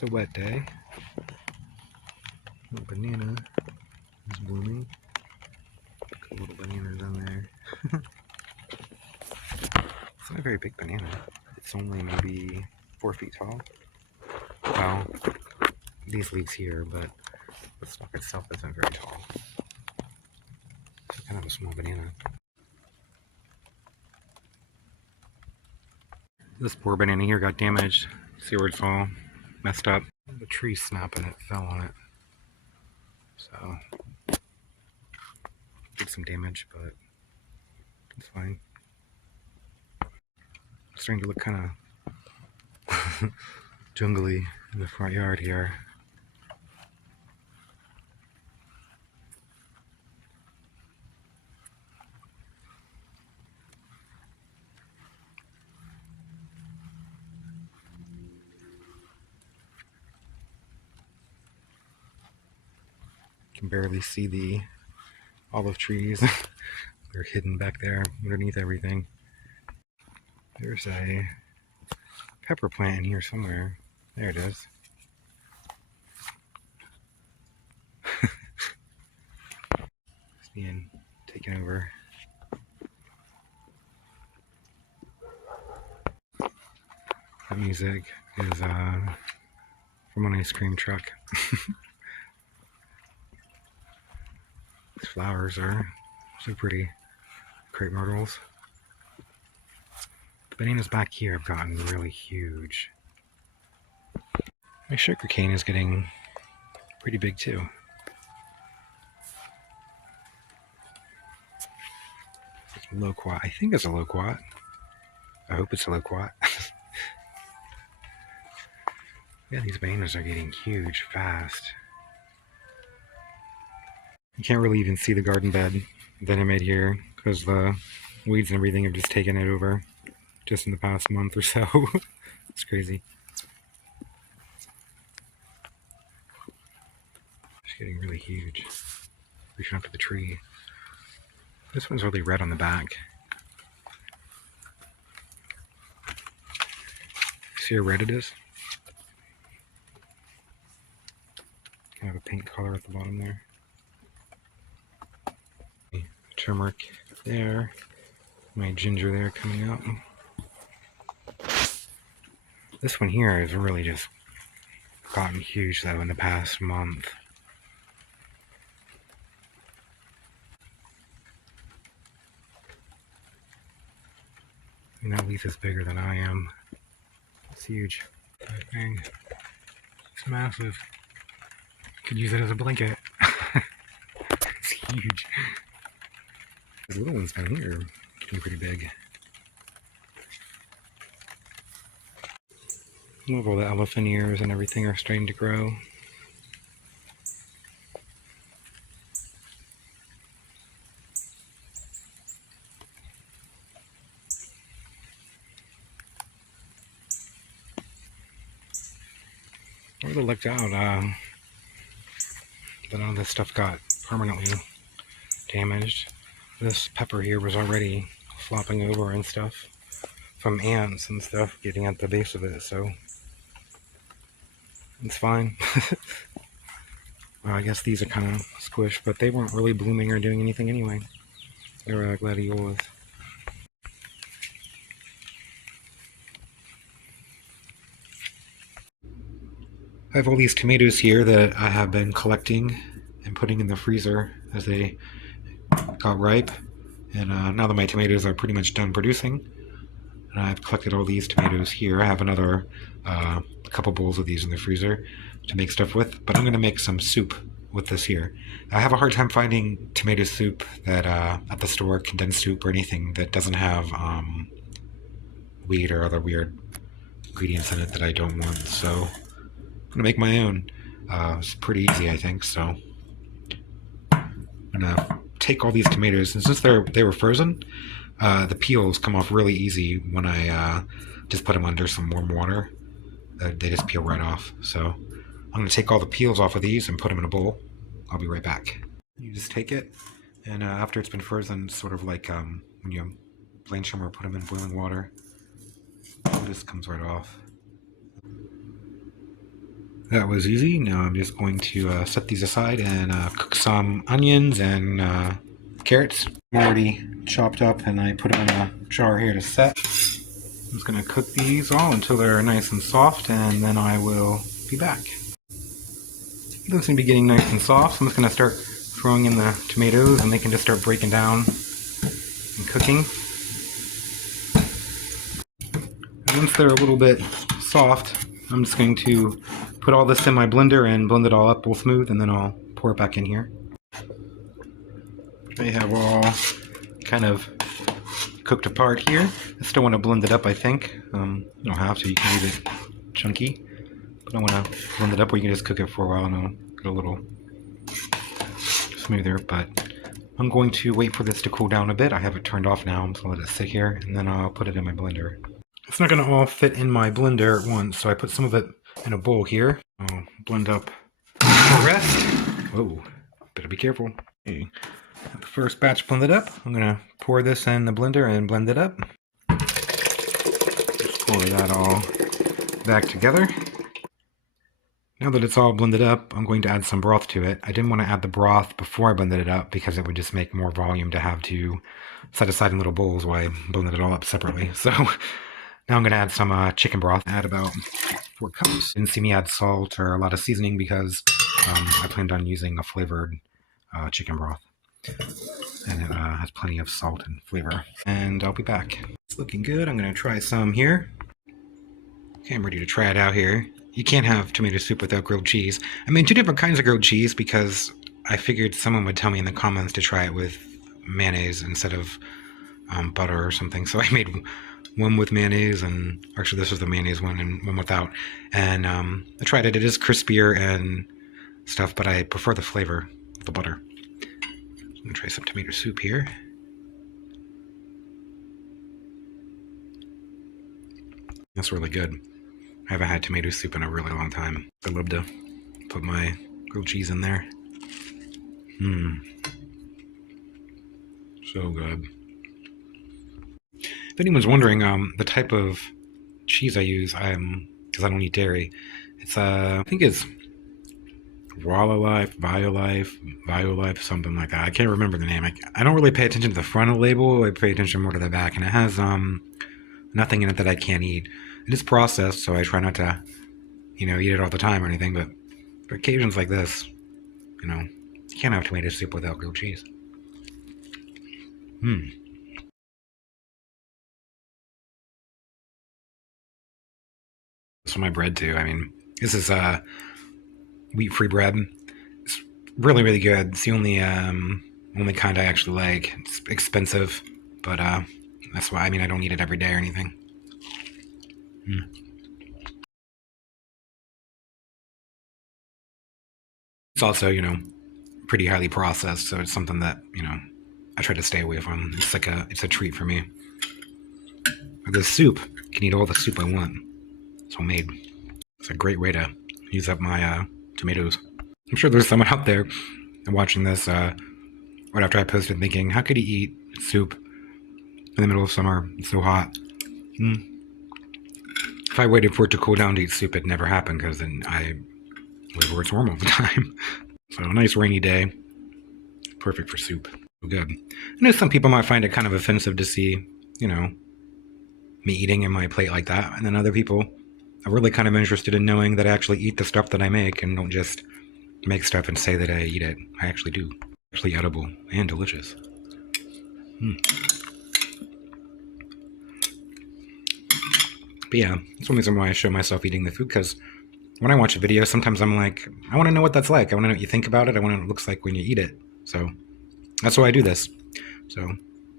It's a wet day. A banana is blooming. A little bananas on there. It's not a very big banana. It's only maybe 4 feet tall. Well, these leaves here, but the stalk itself isn't very tall. It's kind of a small banana. This poor banana here got damaged. See where it's all messed up? The tree snapped and it fell on it. So, did some damage, but it's fine. It's starting to look kind of jungly in the front yard here. You can barely see the olive trees. They're hidden back there underneath everything. There's a pepper plant in here somewhere. There it is. It's being taken over. That music is from an ice cream truck. These flowers are so pretty. Crepe myrtles. The bananas back here have gotten really huge. My sugar cane is getting pretty big too. It's a loquat. I think it's a loquat. I hope it's a loquat. Yeah, these bananas are getting huge fast. You can't really even see the garden bed that I made here because the weeds and everything have just taken it over just in the past month or so. It's crazy. It's getting really huge. Reaching up to the tree. This one's really red on the back. See how red it is? I have a pink color at the bottom there. Turmeric there. My ginger there coming out. This one here has really just gotten huge though in the past month. And that leaf is bigger than I am. It's huge. That thing. It's massive. Could use it as a blanket. It's huge. These little ones down here are getting pretty big. All the elephant ears and everything are starting to grow. I really looked out but none of this stuff got permanently damaged. This pepper here was already flopping over and stuff from ants and stuff getting at the base of it, so it's fine. Well, I guess these are kind of squished, but they weren't really blooming or doing anything anyway. They were gladiolas. I have all these tomatoes here that I have been collecting and putting in the freezer as they got ripe. And now that my tomatoes are pretty much done producing, and I've collected all these tomatoes here. I have another couple bowls of these in the freezer to make stuff with, but I'm going to make some soup with this here. I have a hard time finding tomato soup that at the store, condensed soup or anything that doesn't have wheat or other weird ingredients in it that I don't want, so I'm going to make my own. It's pretty easy, I think, so I'm going to take all these tomatoes, and since they were frozen, the peels come off really easy when I just put them under some warm water. They just peel right off. So I'm going to take all the peels off of these and put them in a bowl. I'll be right back. You just take it, and after it's been frozen, sort of like when you blanch them or put them in boiling water, it just comes right off. That was easy. Now I'm just going to set these aside and cook some onions and carrots. I'm already chopped up and I put them in a jar here to set. I'm just going to cook these all until they're nice and soft, and then I will be back. Those seem to be getting nice and soft, so I'm just going to start throwing in the tomatoes and they can just start breaking down and cooking. And once they're a little bit soft, I'm just going to put all this in my blender and blend it all up real smooth, and then I'll pour it back in here. They have all kind of cooked apart here. I still want to blend it up, I think. You don't have to, you can leave it chunky. But I want to blend it up where you can just cook it for a while and it'll get a little smoother. But I'm going to wait for this to cool down a bit. I have it turned off now. I'm just going to let it sit here and then I'll put it in my blender. It's not going to all fit in my blender at once, so I put some of it in a bowl here. I'll blend up the rest. Oh, better be careful. Okay. The first batch blended up. I'm going to pour this in the blender and blend it up. Just pour that all back together. Now that it's all blended up, I'm going to add some broth to it. I didn't want to add the broth before I blended it up because it would just make more volume to have to set aside in little bowls while I blended it all up separately. So now I'm going to add some chicken broth. Add about 4 cups. Didn't see me add salt or a lot of seasoning because I planned on using a flavored chicken broth. And it has plenty of salt and flavor. And I'll be back. It's looking good. I'm going to try some here. Okay, I'm ready to try it out here. You can't have tomato soup without grilled cheese. I made 2 different kinds of grilled cheese because I figured someone would tell me in the comments to try it with mayonnaise instead of butter or something. So I made one with mayonnaise, and actually this was the mayonnaise one and one without. And I tried it. It is crispier and stuff, but I prefer the flavor of the butter. I'm going to try some tomato soup here. That's really good. I haven't had tomato soup in a really long time. I love to put my grilled cheese in there. So good. If anyone's wondering, the type of cheese I use, because I don't eat dairy, it's I think it's Violife, something like that. I can't remember the name. I don't really pay attention to the front of the label. I pay attention more to the back, and it has nothing in it that I can't eat. It is processed, so I try not to, eat it all the time or anything, but for occasions like this, you can't have tomato soup without grilled cheese. This is my bread too. I mean, this is wheat-free bread. It's really, really good. It's the only kind I actually like. It's expensive, but that's why. I mean, I don't eat it every day or anything. It's also, pretty highly processed, so it's something that, I try to stay away from. It's a treat for me. With this soup, I can eat all the soup I want. It's homemade. It's a great way to use up my tomatoes. I'm sure there's someone out there watching this right after I posted thinking, how could he eat soup in the middle of summer? It's so hot. If I waited for it to cool down to eat soup, it'd never happen because then I live where it's warm all the time. So a nice rainy day. Perfect for soup. So good. I know some people might find it kind of offensive to see, me eating in my plate like that. And then other people are really kind of interested in knowing that I actually eat the stuff that I make and don't just make stuff and say that I eat it. I actually do. Actually edible and delicious. But yeah, that's one reason why I show myself eating the food, because when I watch a video, sometimes I'm like, I want to know what that's like. I want to know what you think about it. I want to know what it looks like when you eat it. So that's why I do this. So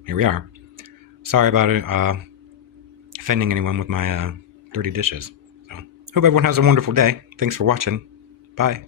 here we are. Sorry about it, offending anyone with my dirty dishes. So hope everyone has a wonderful day. Thanks for watching. Bye.